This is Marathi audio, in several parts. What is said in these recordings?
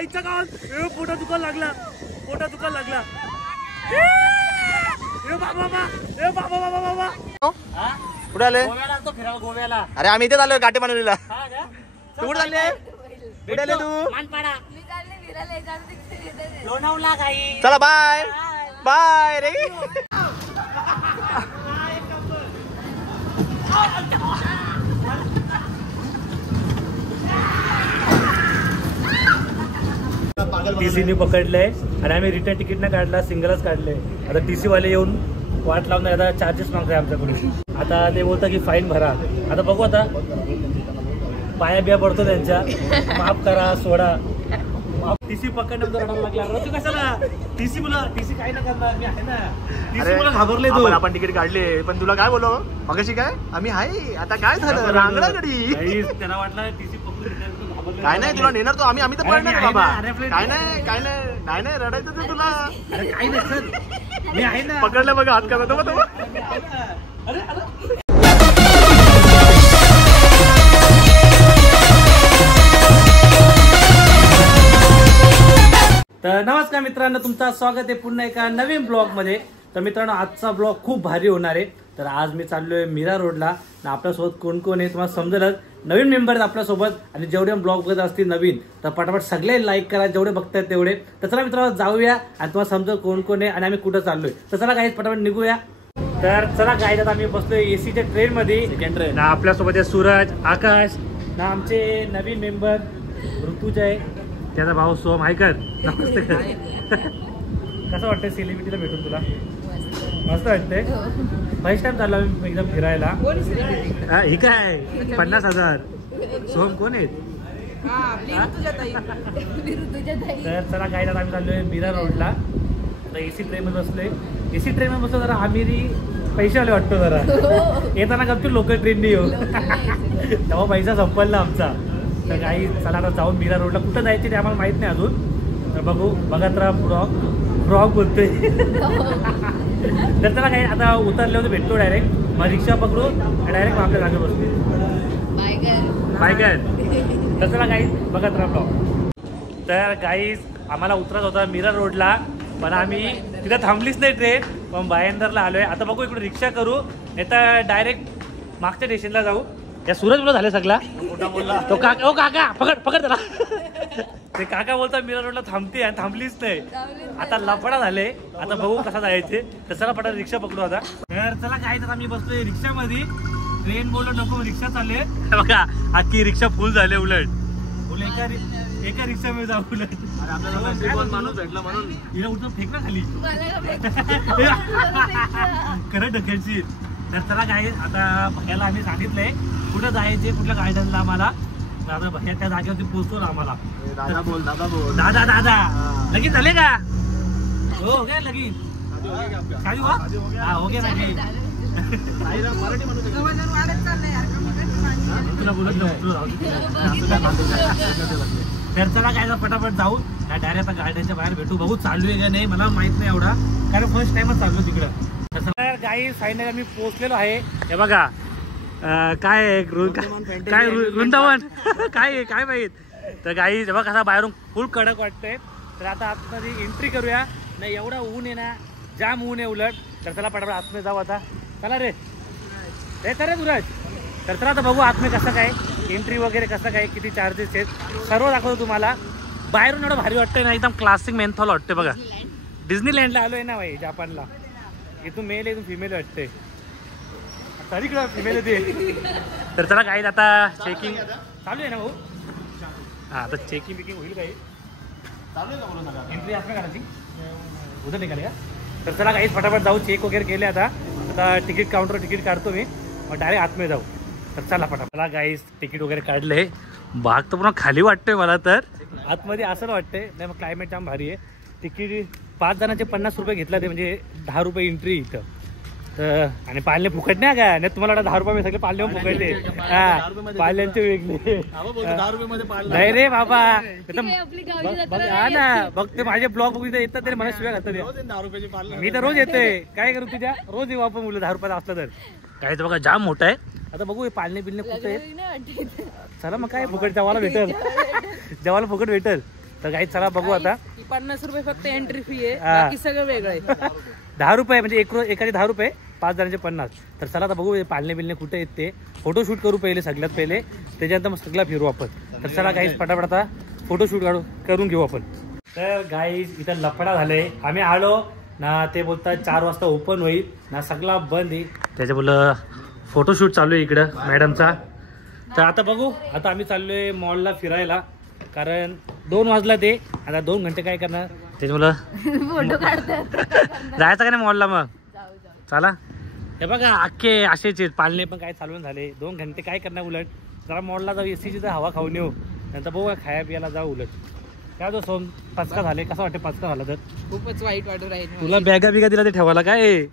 आईच्या गावात पोटा दुखायला लागला कुठे आले गोव्याला अरे आम्ही इथे आलोय गाठी मानवलीला तू कुठे चालले कुठे आले तू लोणावळा काही चला बाय बाय रे टीसीने पकडलंय आणि आम्ही रिटर्न तिकीट नाही काढला सिंगलच काढले आता टीसी वाले येऊन वाट लावून आता चार्जेस मागताय आमच्याकडून आता ते बोलतात की फाईन भरा आता बघू आता पाया बिया पडतो त्यांच्या माफ करा सोडा टीसी पकडण्यामध्ये रडायला लागला तू कशाला टीसी काय नाही करणार मी आहे ना टीसी मला घाबरले तू आपण तिकीट काढले पण तुला काय बोललो मगाशी काय आम्ही आहे आता काय झालं रांगडा गडी त्याला वाटलं टीसी पकडून काय नाही तुला नेणार तो आम्ही तर पडणार बाबा काय नाही रडायचं तर तुला काही नाही सर मी आहे ना पकडलं बघा हात करतो तर नमस्कार मित्रांनो तुमचं स्वागत आहे पुन्हा एका नवीन ब्लॉग मध्ये तर मित्रांनो आजचा ब्लॉग खूप भारी होणार आहे तर आज मी चाललोय मीरा रोडला आपल्यासोबत कोण कोण आहे तुम्हाला समजेलच नवीन मेंबर आहेत आपल्यासोबत आणि जेवढे ब्लॉग बघत असतील नवीन तर पटापट सगळे लाईक करा जेवढे बघतायत तेवढे तर चला मित्रांनो जाऊया आणि तुम्हाला समजेल कोण कोण आहे आणि आम्ही कुठं चाललोय तर चला गाईज पटापट निघूया तर चला गाईज आता आम्ही बसलोय एसीच्या ट्रेन मध्ये सेकंड ट्रेन ना आपल्यासोबत आहे सूरज आकाश ना आमचे नवीन मेंबर ऋतुजय त्याचा भाऊ सोम ऐकत नमस्ते कसं वाटतंय सेलिब्रिटीला भेटून तुला मस्त वाटतंय फर्स्ट टाइम चाललो आम्ही एकदम फिरायला ही काय 50,000 सोम कोण आहेत तर चला काय आम्ही चाललोय मीरा रोडला तर एसी ट्रेन मध्ये बसलोय एसी ट्रेन मध्ये बसलो जरा आम्ही पैशावाले वाटतो जरा येताना गपचूप लोकल ट्रेनने येऊ तेव्हा पैसा संपला आमचा तर काही चला आता जाऊन मीरा रोडला कुठं जायचे ते आम्हाला माहित नाही अजून तर बघू बघत राहा ब्लॉग बोलतोय तर चला काही आता उतरले होते भेटतो डायरेक्ट मग रिक्षा पकडू डायरेक्ट आपल्या जागेवर बसतो बायकर तर चला काही बघत राहा ब्लॉग तर गाईज आम्हाला उतरत होता मीरा रोडला पण आम्ही तिथं थांबलीच नाही ट्रेन पण भायंदरला आलोय आता बघू इकडून रिक्षा करू नाही तर डायरेक्ट मागच्या स्टेशनला जाऊ या सूरज बोला झाले सगळा तो काका ओ काका पकड त्याला ते काका बोलतात मीरा रोडला थांबते आणि थांबलीच नाही आता लफडा झाले आता बघू कसा जायचे तर चला पटा रिक्षा पकडू आता तर चला काय तर आम्ही बसतोय रिक्षामध्ये ट्रेन बोलत नको रिक्षा चालले बघा अख्खी रिक्षा फुल झाले उलट एका रिक्षामध्ये जाऊ उलट माणूस भेटला म्हणून हिला उलट फेक ना खाली खरं ढकलची तर चला काय आता भैयाला आम्ही सांगितलंय कुठं जायचे कुठल्या गार्डनला आम्हाला दादा भैया त्या जागेवरती पोहोचतो ना आम्हाला दादा लगेच झाले का हो काय लगेच हो गे नाही तुला बोलत तर चला काय पटापट जाऊ डायरेक्ट आता गार्डनच्या बाहेर भेटू बघू चालू आहे का नाही मला माहित नाही एवढा कारण फर्स्ट टाइमच चाललो तिकडं तर गाई फायनल आम्ही पोहोचलेलो आहे हे बघा काय वृंदावन काय माहित तर गाई जेव्हा कसा बाहेरून फुल कडक वाटतंय तर आता आतमध्ये एंट्री करूया नाही एवढा ऊन आहे ना जाम ऊन आहे उलट तर चला पटापट आतमध्ये जाऊ आता चला रे तर सूरज तर चला आता बघू आतमध्ये कसं काय एंट्री वगैरे कसं काय किती चार्जेस आहेत सर्व दाखवतो तुम्हाला बाहेरून एवढं भारी वाटतंय ना एकदम क्लासिक मेन्थॉल वाटतंय बघा डिझनीलँडला आलोय ना भाई जापानला इथून मेल इथून फिमेल वाटते सगळीकडं फिमेल येते तर चला काही आता चेकिंग चालू आहे ना भाऊ हा आता चेकिंग बिकिंग होईल काही एंट्री असं करायची उद्या निघाले का तर चला काही फटाफट जाऊ चेक वगैरे केले आता तिकीट काउंटरवर तिकीट काढतो मी मग डायरेक्ट आतमध्ये जाऊ तर चला फटाफट मला गाईस तिकीट वगैरे काढले भाग तर पुन्हा खाली वाटतोय मला तर आतमध्ये असं वाटतंय नाही मग क्लायमेट जाम भारी आहे तिकीट 5 जणांचे 50 रुपये घेतला ते म्हणजे 10 रुपये एंट्री इथं तर आणि पाळणे फुकट नाही का नाही तुम्हाला 10 रुपये मी सगळे पाळणे फुकटले हा पाळण्यांचे वेगळे नाही रे बाबा हा ना बघ ते माझे ब्लॉग बघू येतात तरी मला शिवाय घालतात मी तर रोज येते काय करू तुझ्या रोज येऊ आपण मुलं 10 रुपयाला असलं तर काय तर बघा जाम मोठा आहे आता बघू पाळणे बिलणे कुठे आहेत चला मग काय फुकट जेवायला भेटल जेवायला फुकट भेटल तर काही चला बघू आता. 50 रुपये फक्त एंट्री फी आहे, बाकी सगळं वेगळं आहे. 10 रुपये म्हणजे एकाने 10 रुपये, 5 जणांचे 50. तर चला आता बघू पालणे बिलणे कुठे आहेत ते, फोटोशूट करू पहिले सगळ्यात पहिले, त्याच्यानंतर मग सगळं फिरू आपण. तर चला गाईज पटापट आता फोटोशूट करून घेऊ आपण. तर गाईज इथं लफडा झाले, आम्ही आलो ना, ते बोलतात 4 वाजता ओपन होईल ना, सगळा बंद आहे. त्याच्या बोललं फोटोशूट चालू आहे इकडं मॅडमचा. तर आता बघू, आता आम्ही चाललोय मॉलला फिरायला, कारण 2 वाजला ते, आता 2 घंटे काय करणार त्याच्यामुळं फोटो काढतात. जायचं का नाही मॉलला मग? चला. हे बघा अख्खे असेच पालणे पण काय चालवून झाले, 2 घंटे काय करणार, उलट जरा मॉलला जाऊ, एसीची तर हवा खाऊन येऊ, नंतर बघू खाया पियाला जाऊ. उलट काय तो सोन पचका झाले, कसं वाटते पचका झाला तर? खूपच वाईट वाटू राहील. तुला बॅगा बिगा दिला ते ठेवायला काय?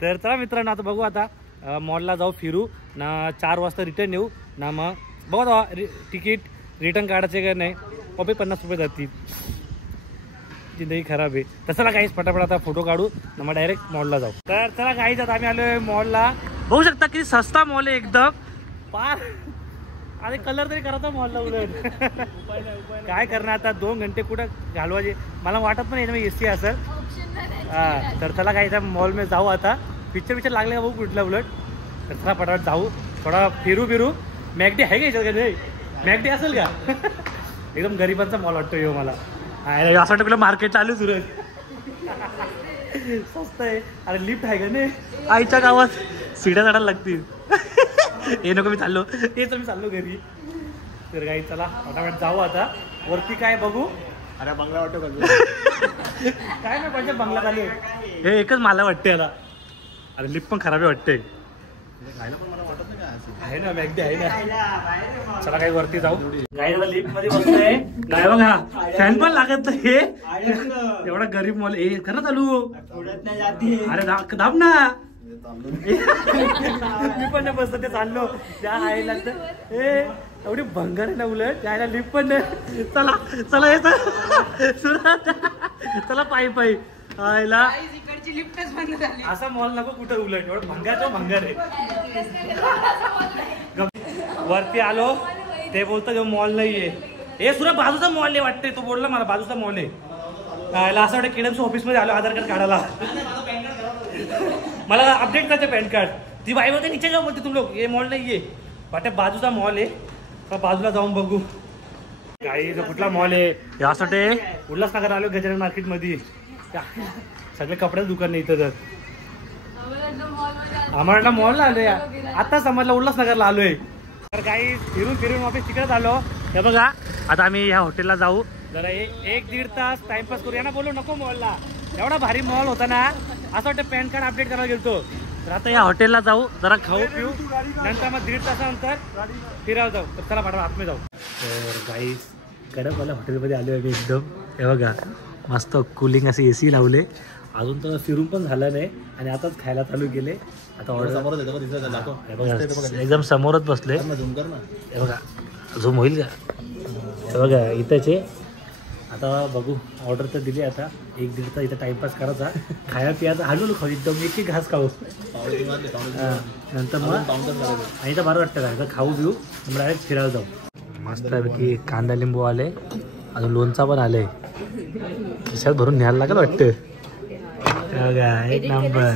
तर चला मित्रांनो आता बघू, आता मॉलला जाऊ फिरू ना, 4 वाजता रिटर्न येऊ ना, मग बघू आता तिकीट रिटर्न काढायचे का नाही, 50 रुपये जातील, जिंदगी खराब आहे. तसं काहीच पटापट आता फोटो काढू ना, मग डायरेक्ट मॉलला जाऊ. तर चला काहीच आता आम्ही आलोय मॉलला, बघू शकता किती सस्ता मॉल आहे एकदम पार. अरे कलर तरी करायचा मॉलला, उलट काय करणार आता, 2 घंटे कुठं घालवायचे, मला वाटत पण याच्यामध्ये एसी असेल. हा तर चला काही मॉल मध्ये जाऊ आता, पिक्चर लागले का बघू कुठला, उलट तर चला पटापट जाऊ, थोडा फिरू. मॅगडी आहे का याच्यात? का नाही मॅगडी असेल का? एकदम गरिबांचा मॉल वाटतो येऊ मला, असं वाटतं कुठलं मार्केट चालू सुरत स्वस्त आहे. अरे लिफ्ट आहे का नाही? आईच्या गावात सीड्या चढायला लागतील. हे नको मी चाललो, तेच मी चाललो घरी. तर काही चला फटाफट जाऊ आता वरती, काय बघू. अरे बंगला वाटतो काय नाही पाहिजे बंगला आले, हे एकच मला वाटते याला. अरे लिफ्ट पण खराब वाटते, आहे ना मॅगडी आहे ना. चला काही वरती जाऊ. काही लिफ्ट मध्ये बसलोय, काय बघा फॅन पण लागत नाही, एवढा गरीब मॉल. हे खरं चालू, अरे दाब ना. मी पण नाही बसत, ते चाललो त्या आहे लागत. एवढी भंगार आहे ना, उलट त्याला लिफ्ट पण नाही. चला चला चला पायी आयला, लिफ्टच बंद झाली. असा मॉल नको कुठं, उलट एवढं भंगार आहे. वरती आलो, ते बोलतं मॉल नाहीये. हे सुद्धा बाजूचा मॉल आहे वाटते, तो बोलला मला बाजूचा मॉल आहे. असं वाटतं केडमच्या ऑफिस मध्ये आलो आधार कार्ड काढायला, मला अपडेट करायचं पॅन कार्ड. ती बाई बोलते नीचे जाऊ, बोलते तुम लोग हे मॉल नाहीये वाटते, बाजूचा मॉल आहे. तर बाजूला जाऊन बघू काही कुठला मॉल आहे. यासाठी उल्हासनगर आलो, गजानन मार्केट मध्ये, सगळे कपड्याचं दुकान नाही इथं. तर आम्हाला मॉलला आलोय, आता समजलं उल्हासनगरला आलोय. तर काही फिरून वापस तिकडेच आलो. हे बघा आता आम्ही ह्या हॉटेलला जाऊ, जरा 1-1.5 तास टाइमपास करू. यांना बोलू नको मॉलला, एवढा भारी मॉल होता ना, असं वाटतं पॅन कार्ड अपडेट करायला गेलतो. तर आता या हॉटेलला जाऊ, जरा खाऊ पिऊ, नंतर मग 1.5 तासानंतर फिरायला जाऊ. तर चला पाठवा आतमध्ये जाऊ. तर काही कडकवाल्या हॉटेलमध्ये आलो आहे मी एकदम. हे बघा मस्त कूलिंग असे एसी लावले, अजून तर फिरून पण झालं नाही आणि आताच खायला चालू केले. आता ऑर्डर एकदम समोरच बसले. हे बघा झूम होईल का? हे बघा इथंचे. आता बघू, ऑर्डर तर दिली, आता 1-1.5 तास इथं टाइमपास करायचा, खाया पियाचा हलवलो खाऊ, एकदम एक घास खाऊ, नंतर मग आणि तर बरं वाटतं काय, तर खाऊ पिऊ डायरेक्ट फिरायला जाऊ. मस्तपैकी कांदा लिंबू आले, अजून लोणचा पण आले, खिशात भरून न्यायला लागेल वाटतं. एक नंबर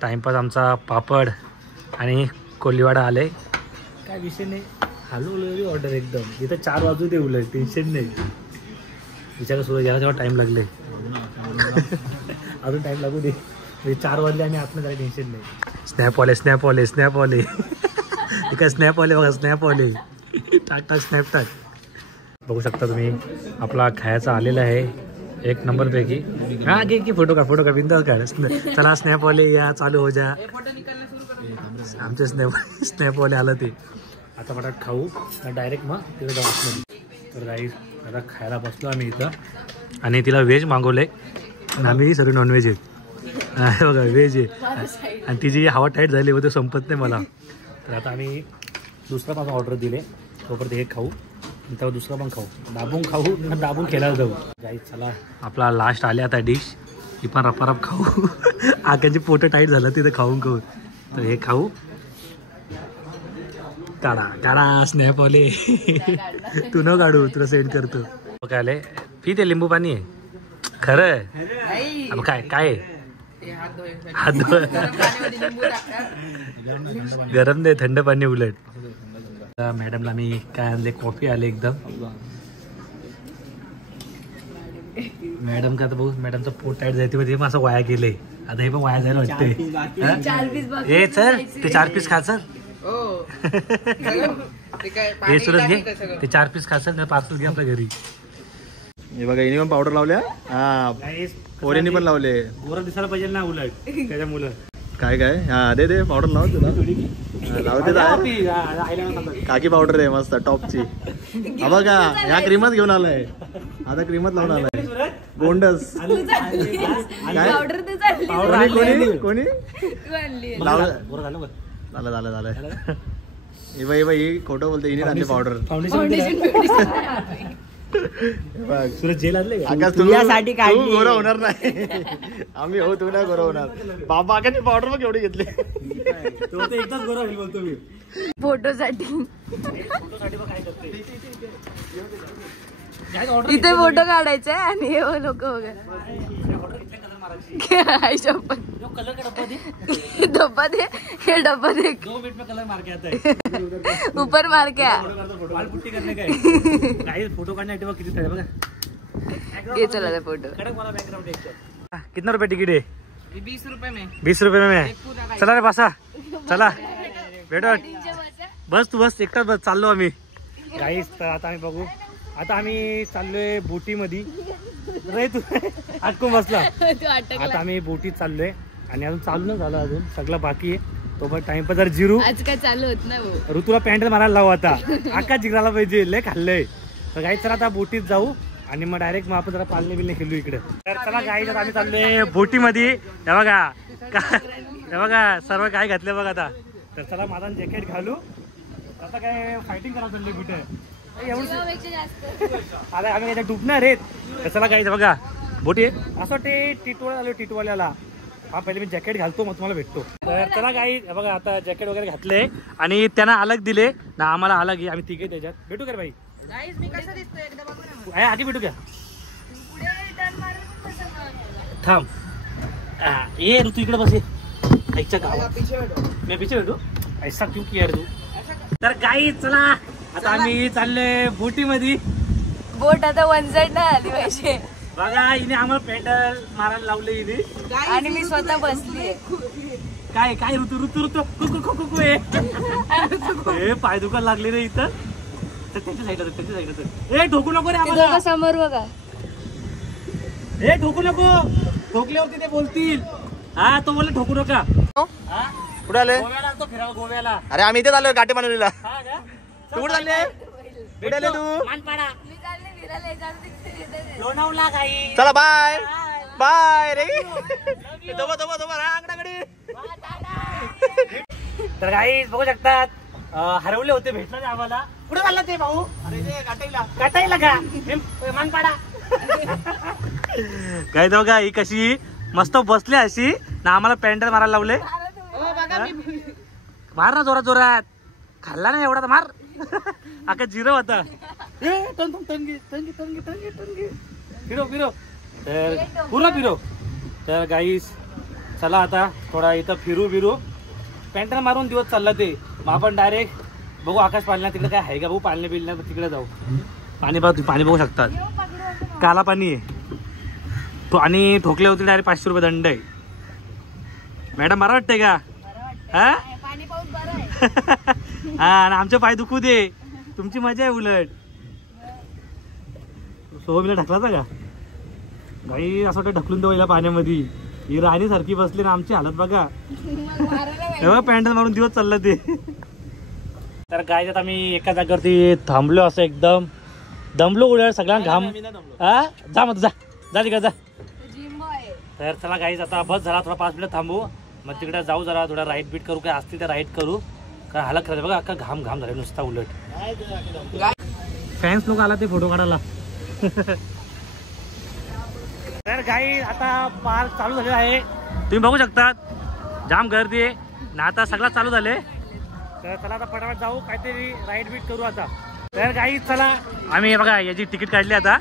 टाइमपास. आमचा पापड आणि कोलीवाडा आले, काय विषय नाही, हलवली ऑर्डर एकदम. इथं 4 वाजू दे, उलट टेन्शन नाही. विचार सुरू यायला जेव्हा टाइम लागले अजून टाइम लागू दे, 4 वाजले आणि आपण काही टेन्शन नाही. स्नॅप आले काय स्नॅप आले बघा, स्नॅप आले, टाक स्नॅप टाक. बघू शकता तुम्ही आपला खायचा आलेला आहे, 1 नंबर पैकी. हा घे की फोटो काढ बिंदास काढ. चला स्नॅप वाले या, चालू हो जा. आमचे स्नॅपवाले आलं ते. आता फटाफट खाऊ डायरेक्ट मग तिथं जाऊ आतमध्ये. तर राईस आता खायला बसलो आम्ही इथं, आणि तिला व्हेज मागवलं आहे, आम्ही सर्व नॉनव्हेज आहेत. बघा व्हेज आहे, आणि तिची हवा टाईट झाली होती, संपत नाही मला. तर आता आम्ही दुसरा पण ऑर्डर दिले, तोपर्यंत हे खाऊ, तेव्हा दुसरा पण खाऊ, दाबून खेळायला जाऊ. गाईस चला आपला लास्ट आले आता डिश, ही पण रपारप खाऊ. आकांची पोटं टाईट झालं तिथं खाऊन. तर हे खाऊ. टाळा टाळा स्नॅप वाले तू न काढू तुला सेंड करतो. काय आले पी ते लिंबू पाणी आहे खरं. काय काय हात धुवा. गरम नाही थंड पाणी उलट. मॅडमला मी काय आणले कॉफी आले एकदम. मॅडम का तर बघू मॅडमचं पोट टाईट जायते मध्ये असं वाया गेले. आता हे पण वाया जायला वाटते. हे सर ते 4 पीस खा सर. हे सुरत घे ते 4 पीस खा सर. पार्सल घे आपल्या घरी. हे बघा हिने पण पावडर लावल्या. हा पोरीने पण लावले. गोरा दिसायला पाहिजे ना उलट त्याच्या मुलं. काय काय हा दे दे पावडर लाव तुला लावते. काकी पावडर आहे मस्त टॉपची. हा बघा ह्या क्रीमच घेऊन आलाय. आता क्रीमच लावून आलाय. गोंडस कोणी झालं झालं झालं. हे बाई ही खोटं बोलते. हिने आणली पावडर. आकाश तू गोरा होणार नाही. आम्ही हो तू नाही गोरा होणार. बाबा आकाशने पावडर मग एवढी घेतली. एकदाच गोरा होईल बोलतो मी फोटोसाठी. इथे फोटो काढायचे आणि हे लोक वगैरे डब्बा दे. हे डब्बा दे 2 मिनट में कलर मार के आता है. ऊपर मार के बाल पुट्टी करने का है. गाइस फोटो काढणे किती आहे बघा. ये चला फोटो. कितना रुपये तिकीट आहे. 20 रुपये में. 20 रुपये में. चला रे बसा चला भेटो. बस तू बस एकटाच बस. चाललो आम्ही गाईस. तर आता आम्ही बघू. आता आम्ही चाललोय बोटी मध्ये. रे तू अटकून बसला. आता आम्ही बोटीत चाललोय आणि अजून चालू न झालं. अजून सगळं बाकी आहे. तो पण टाइमपास जर जिरू आज काय चालू होत ना ऋतूला पॅन्डल मारायला लावू. आता आका जिंकला पाहिजे. लय खाल्लंय. तर गाईस चला आता बोटीत जाऊ आणि मग डायरेक्ट मग आपण जरा पालने बिलने खेळू इकडे. तर चला गाईस आता आम्ही चाललोय बोटीमध्ये. हे बघा हे बघा सर्व काय घातले बघा आता. तर चला माझा जॅकेट घालू. आता काय फायटिंग करायला चाललंय कुठे. आता आम्ही काय डुबणार आहेत. तर चला गाईस बघा बोटी असं वाटते टिटवाळा आलो टिटवाल्याला. हा पहिले मी जॅकेट घालतो मग तुम्हाला भेटतो. तर चला गाईस बघा आता जॅकेट वगैरे घातले आणि त्यांना अलग दिले ना आम्हाला अलग आहे. आम्ही तिघे त्याच्यात भेटू का बाई. आधी भेटू का थांब. ये ऋतू इकडे बसे. ऐकच्या गावात मी पिछे भेटू. ऐसा क्यों किया रे तू. तर गाईस चला आता आम्ही चाललोय बोटी मध्ये. बोट आता वन साइड नाही आली पाहिजे. बघा हिने आम्हाला पॅन्डल मारायला लावले हिने आणि मी स्वतः बसली. काय काय ऋतू ऋतू ऋतू कुकू कुकू कुकू हे पाय दुखायला लागले रे इथं. तर त्याच्या साईडला ए ठोकू नको रे आम्हाला. समोर बघा. ए ठोकू नको. ठोकल्यावरती ते बोलतील. हा तो बोलले ठोकू नका. कुठे आले. गोव्याला तो फिरायला गोव्याला. अरे आम्ही इथे आलोय गाठी मानवलीला. हा का तू कुठे चालले. कुठे आले तू. मानपाडा लोणावळा गाई. चला बाय बाय रे. दबा दबा दबा रांगडाकडे. तर गाई बघू शकतात हरवले होते. भेटला नाही आम्हाला. कुठे चालला ते भाऊ. अरे ते गाठाईला गाठाईला का मानपाडा. काय बघा ही कशी मस्त बसले अशी ना आम्हाला पॅन्डल मारायला लावले. मार ना जोरात जोरात. खाल्ला नाही एवढा तर मार. आका जिरो होता. फिरो फिरो तर पूर्ण फिरो. तर गाईस चला आता थोडा इथं फिरू फिरू. पॅन्डल मारून दिवस चालला ते. मग आपण डायरेक्ट बघू आकाश पालण्या तिकडे काय आहे का बघू. पालण्या बिलण्या तिकडे जाऊ. पाणी पाणी बघू शकतात. काला पाणी आहे. आणि ठोकले होते डायरेक्ट 500 रुपये दंड आहे. मॅडम बरं वाटतंय का. हा आणि आमचे पाय दुखू दे. तुमची मजा आहे उलट. सोबीला ढकलाचा का भाई. असं वाटतं ढकलून देऊ पाण्यामध्ये. ही राणी सारखी बसली ना आमची हालत बघा. तेव्हा पॅन्डल मारून दिवस चालला ते. तर गाईस आता मी एका जागेवरती थांबलो. असं एकदम दमलो उलट सगळ्या घाम. हा जा मग जा जा तिकडे जा. तर चला गाईस आता बस झाला. थोडा 5 मिनिट थांबू मग तिकडे जाऊ. जरा थोडा राईट बीट करू काय असतील तर राईट करू. काय हालत करायचं बघा अख्खा घाम घाम झाला नुसता उलट. फॅन्स लोक आला ते फोटो काढायला. तर गाईस आता पार्क चालू झालेला आहे. तुम्ही बघू शकतात जाम गर्दी आहे. ना आता सगळं चालू झाले. तर चला आता पटापट जाऊ, काहीतरी राईड बीट करू आता. तर काही चला आम्ही बघा याची तिकीट काढली आता.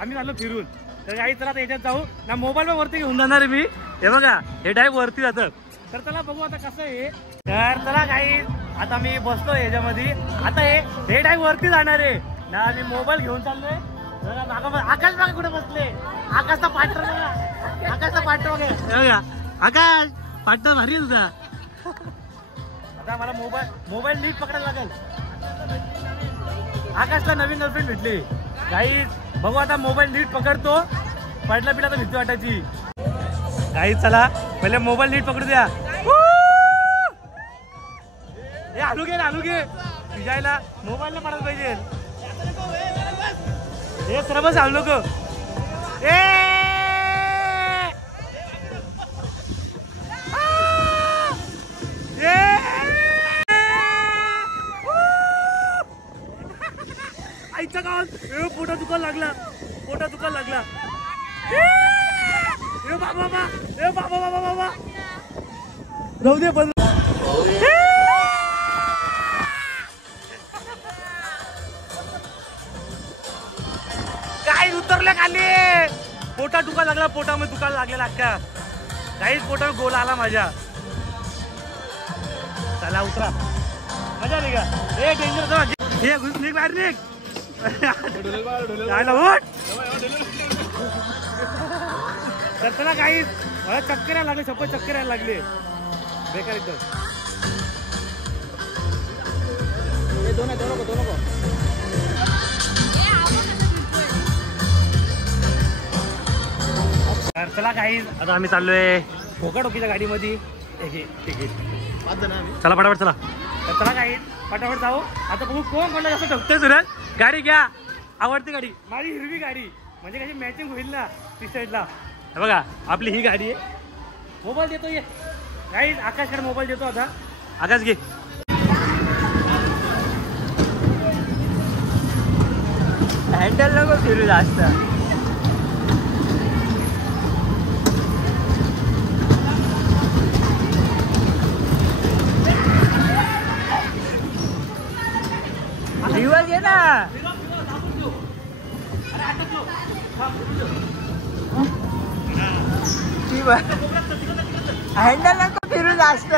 आम्ही झालो फिरून. तर काही चला आता याच्यात जाऊ ना, मोबाईल पण वरती घेऊन जाणार आहे मी. हे बघा हे डायरेक्ट वरती जातं. तर चला बघू आता कसं आहे. तर चला काही आता मी बसलो याच्यामध्ये. आता हे डायरेक्ट वरती जाणार आहे ना. मी मोबाईल घेऊन चाललोय. आकाश बघा कुठे बसले. आकाशचा पार्टनर बघा. आकाशचा पार्टनर बघा. आकाश पार्टनर भारी आहे तुझा. आता मला मोबाईल नीट पकडायला लागेल. आकाशला नवीन गर्लफ्रेंड भेटली. काही बघू आता मोबाईल नीट पकडतो. पडला पिला तर भीती वाटायची. काही चला पहिले मोबाईल नीट पकडू द्या. हे आलू घे तुझ्याला मोबाईलला पडायला पाहिजे. हे सर्व सांगलो ग. आईच्या गावात पोटा दुखायला लागला. बाबा जाऊ दे बंद. काय उतरले खाली. पोटा दुखायला लागला. पोटामध्ये दुखायला लागलेला अख्खा. काहीच पोटा गोल आला माझ्या. चला उतरा. मजा नाही का. हे डेंजर. हे घुस निघ बाहेर निघ. तर चला काही मला चक्कर यायला लागले. शपथ चक्कर यायला लागले. बेकार एकदम. तर चला काही आता आम्ही चाललोय ठोकाठोकीच्या गाडीमध्ये. चला पटापट चला. तर चला काही पटापट जाऊ. आता बघू कोण जास्त ठोकतोय. सुरज गाडी घ्या. आवडती गाडी माझी हिरवी गाडी. म्हणजे कशी मॅचिंग होईल ना टी शर्टला. बघा आपली ही गाडी आहे. मोबाईल देतो ये काही. आकाशकडे मोबाईल देतो आता. आकाश घे. हँडल नको फिरू जास्त. दिवस घे ना. हँडल नको फिरू जास्त.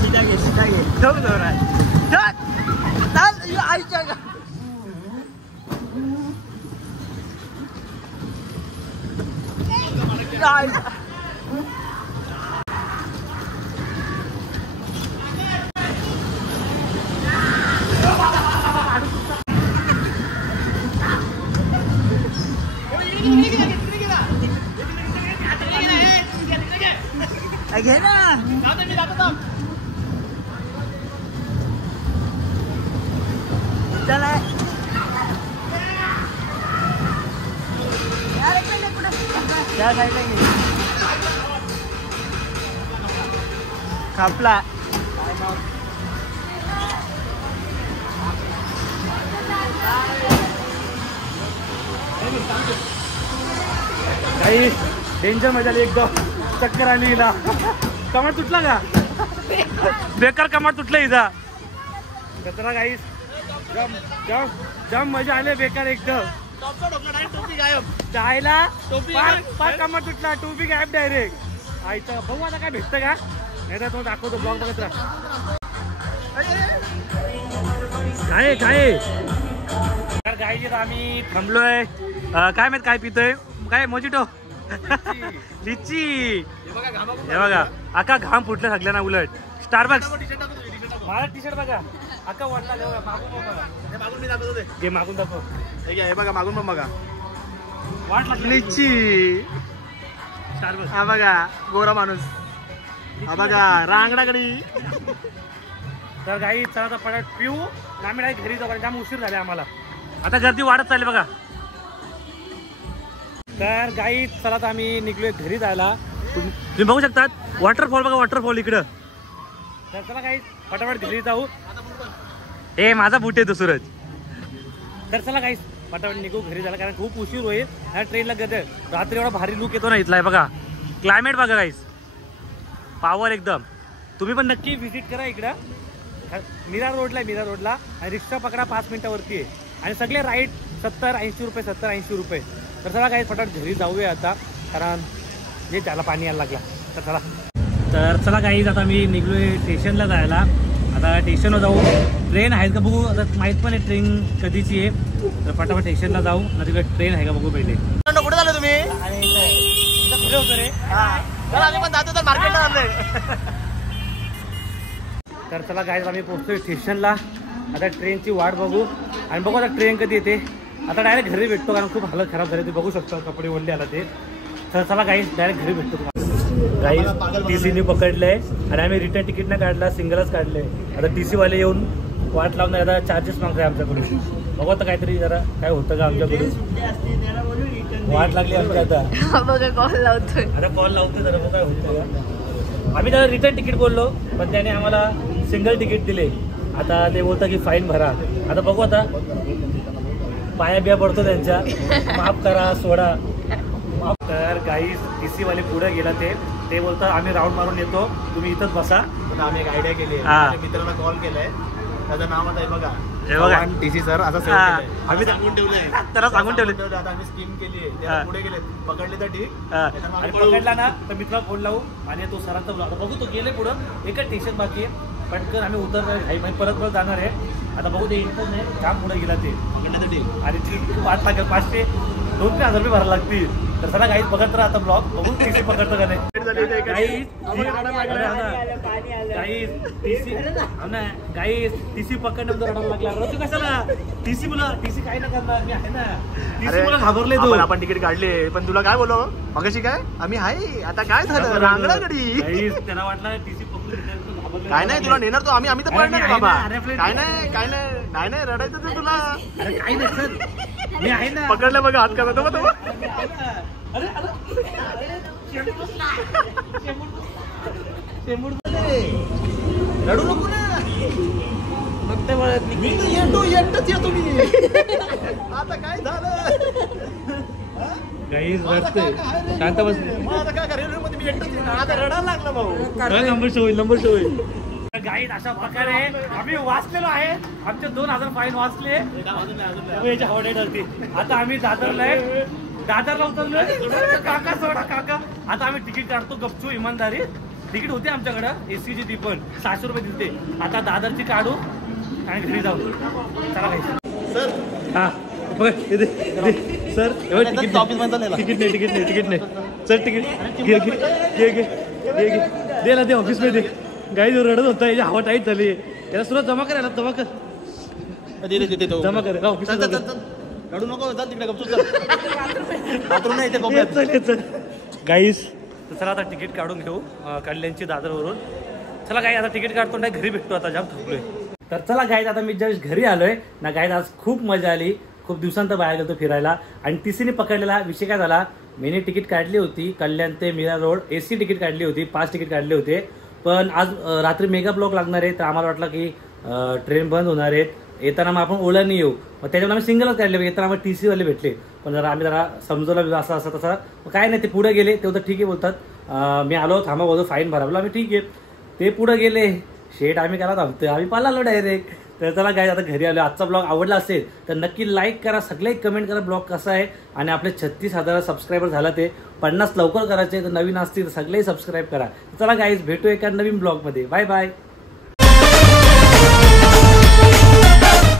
सीधा घे. ठोक जोरात. आईच्या गा. घे ना. चला त्या साईडला घे. खापला. काही डेंजर मजा आली एकदम. चक्कर आली हिला. कमाट तुटला का. बेकार कमाट तुटलं हिचा. कचरा काही जाम मजा आले. बेकार एकदम. जायला पार कमाट तुटला. टोपी गायब डायरेक्ट. आईचं बघू आता काय भेटतं का. नाही तर तो दाखवतो ब्लॉग बघत राहा. काय तर गाईची आम्ही थांबलोय. काय माहित काय पितोय. काय मोजिटो. लिची. हे बघा अका घाम फुटलं सगळ्या ना. उलट स्टारबक्स. मला टी शर्ट बघा अका वाटला. मागून मी दाखवतो. घे मागून दाखव. हे बघा मागून पण बघा. वाट लागली. लिची. हा बघा गोरा माणूस. हा बघा रांगडाकडी. तर गाई चला आता पटाट पिऊ आम्ही डायरेक्ट घरी जाऊ, जाम उशीर झाले आम्हाला. आता गर्दी वाढत चालली बघा. तर गाई चला आता आम्ही निघलोय घरी जायला. तुम्ही बघू शकतात वॉटरफॉल बघा, वॉटरफॉल इकडं. तर चला गाई पटापट घरी जाऊ. हे माझा बूट आहे तो सूरज. तर चला गाई पटापट निघू घरी जायला, कारण खूप उशीर होईल. ह्या ट्रेनला गर्दी रात्री एवढा भारी लुक येतो ना इथला. बघा क्लायमेट बघा गाईस, पावर एकदम. तुम्ही पण नक्की व्हिजिट करा इकडं. मीरा रोडला आणि रिक्षा पकडा 5 मिनिटावरती आहे. आणि सगळे राईड 70-80 रुपये, 70-80 रुपये. तर चला गाईस पटापट घरी जाऊया आता, कारण जे त्याला पाणी यायला लागला. तर चला गाईस आता मी निघलोय स्टेशनला जायला. आता स्टेशनवर जाऊ. ट्रेन आहेत का बघू, आता माहीत पण आहे ट्रेन कधीची आहे. तर पटापट स्टेशनला जाऊ ना, तिकडे ट्रेन आहे का बघू पहिले. कुठे झाले तुम्ही? होतो रे. आम्ही पण जातो तर मार्केटला आलोय. तर चला गाईस आम्ही पोहोचतोय स्टेशनला. आता ट्रेनची वाट बघू आणि बघू आता ट्रेन कधी येते. आता डायरेक्ट घरी भेटतो, कारण खूप हालत खराब झाली. ते बघू शकतो कपडे ओढले आला ते. तर चला गाईस डायरेक्ट घरी भेटतो तुम्हाला. गाईस TCने पकडलंय आणि आम्ही रिटर्न तिकीट नाही काढला, सिंगलच काढले. आता TC वाले येऊन वाट लावणार, आता चार्जेस मागताय आमच्याकडून. बघू आता काहीतरी जरा काय होतं का आमच्याकडून. वाट लागली आमची आता. बघा कॉल लावतोय. आता कॉल लावतोय जरा बघ काय होतं का. आम्ही त्याला रिटर्न तिकीट बोललो, पण त्याने आम्हाला सिंगल तिकीट दिले. आता ते बोलतं की फाईन भरा. आता बघू आता पाया बिया पडतो त्यांच्या. माफ करा, सोडा. तर गाईस TC वाले पुढे गेला. ते बोलतात आम्ही राऊंड मारून येतो, तुम्ही इथंच बसा. आम्ही एक आयडिया केली, मित्राला कॉल केलाय. त्याचं नाव आता बघा, हे बघा TC सर असं आम्ही सांगून ठेवलंय. त्याला सांगून ठेवले. आता आम्ही स्कीम केली आहे. त्याला पुढे गेले, पकडले तर ठीक. आणि पकडला ना तर मित्राला फोन लावू आणि तो सरांचा ब्लॉग. आता बघू तो गेले पुढं, एकच स्टेशन बाकी आहे. पटकन आम्ही उतरणार, परत जाणार आहे. आता बघू ते इंटरनेट नाही काम पुढे गेला ते पकडले तर ठीक. आणि ती वाट लागेल 500-2-3 हजार रुपये भरायला लागतील. तर चला गाईच बघत राहा आता ब्लॉग, बघू TC पकडतो का नाही. TC पकडण्यामध्ये रडायला लागला. रडतो कशाला? TC मुला TC काही नाही करणार, मी आहे ना. TC मुला घाबरले तू. आपण तिकीट काढले, पण तुला काय बोललो मगाशी? काय आम्ही आहे. आता काय झालं? रांगडा गडी. त्याला वाटलं TC पकडून काय नाही, तुला नेणार तो. आम्ही तर पडणार बाबा. काय नाही रडायचं तर तुला. अरे काही नाही सर, मी आहे ना. पकडलं बघा, हात करा तो. रडू नको ना. मी येतो मी. आता काय झालं? गाईज रडते, शांत बस. आता काय रेल्वेमध्ये मी एकटाच येणार. आता रडायला लागला भाऊ. नंबर शो होईल. गाईज अशा प्रकारे आम्ही वाचलेलो आहे. आमचे 2000 फाईन वाचले याच्या हॉटेलवरती. आता आम्ही दादरला उतरलोय. काका सोडा काका. आता आम्ही तिकीट काढतो गपचू, इमानदारी. तिकीट होते आमच्याकडं एसीची, ती पण 600 रुपये दिलते. आता दादरची काढू आणि घरी जाऊ. चला गाईज. सर हा बघ सर, तिकीट नाही सर. तिकीट दे ना, दे ऑफिसमध्ये दे. गाई जो रडत होता, याची हवा टाईट झाली. त्याला सुरुवात जमा करायला, जमा कर. जमा कर रडू नको, तिकडे गपचूप नाही. गाईस चला आता तिकीट काढून घेऊ कल्याणची दादरवरून. चला गाई आता तिकीट काढतो नाही, घरी भेटतो. आता जाम थकलोय. तर चला गाईज आता मी जस्ट घरी आलोय ना. गाईज आज खूप मजा आली. खूप दिवसांत बाहेर गेलो फिरायला. आणि TCने पकडलेला विषय काय झाला, मीने तिकीट काढली होती कल्याण ते मीरा रोड. AC तिकीट काढली होती, 5 तिकीट काढले होते. पण आज रात्री मेगा ब्लॉक लागणार आहे. तर आम्हाला वाटलं की ट्रेन बंद होणार आहेत, येताना मग आपण ओलाने येऊ. मग त्याच्यावर आम्ही सिंगलच काढले. येताना आम्हाला TC वाले भेटले, पण आम्ही जरा समजवलं असं तसा. काय नाही, ते पुढे गेले. ते तर ठीक आहे बोलतात. मी आलो, थांबा बोलतो, फाईन भरावला. आम्ही ठीक आहे. ते पुढे गेले. शेट आम्ही करा थांबतोय, आम्ही पालालो डायरेक्ट. तर चला काय आता घरी आलो. आजचा ब्लॉग आवडला असेल तर नक्की लाईक करा, सगळे कमेंट करा ब्लॉग कसा आहे. आणि आपले 36,000 सबस्क्रायबर झाला, ते 50 लवकर करायचे. तर नवीन असतील तर सगळे सबस्क्राईब करा. चला गाईज भेटू एका नवीन ब्लॉगमध्ये. Bye bye.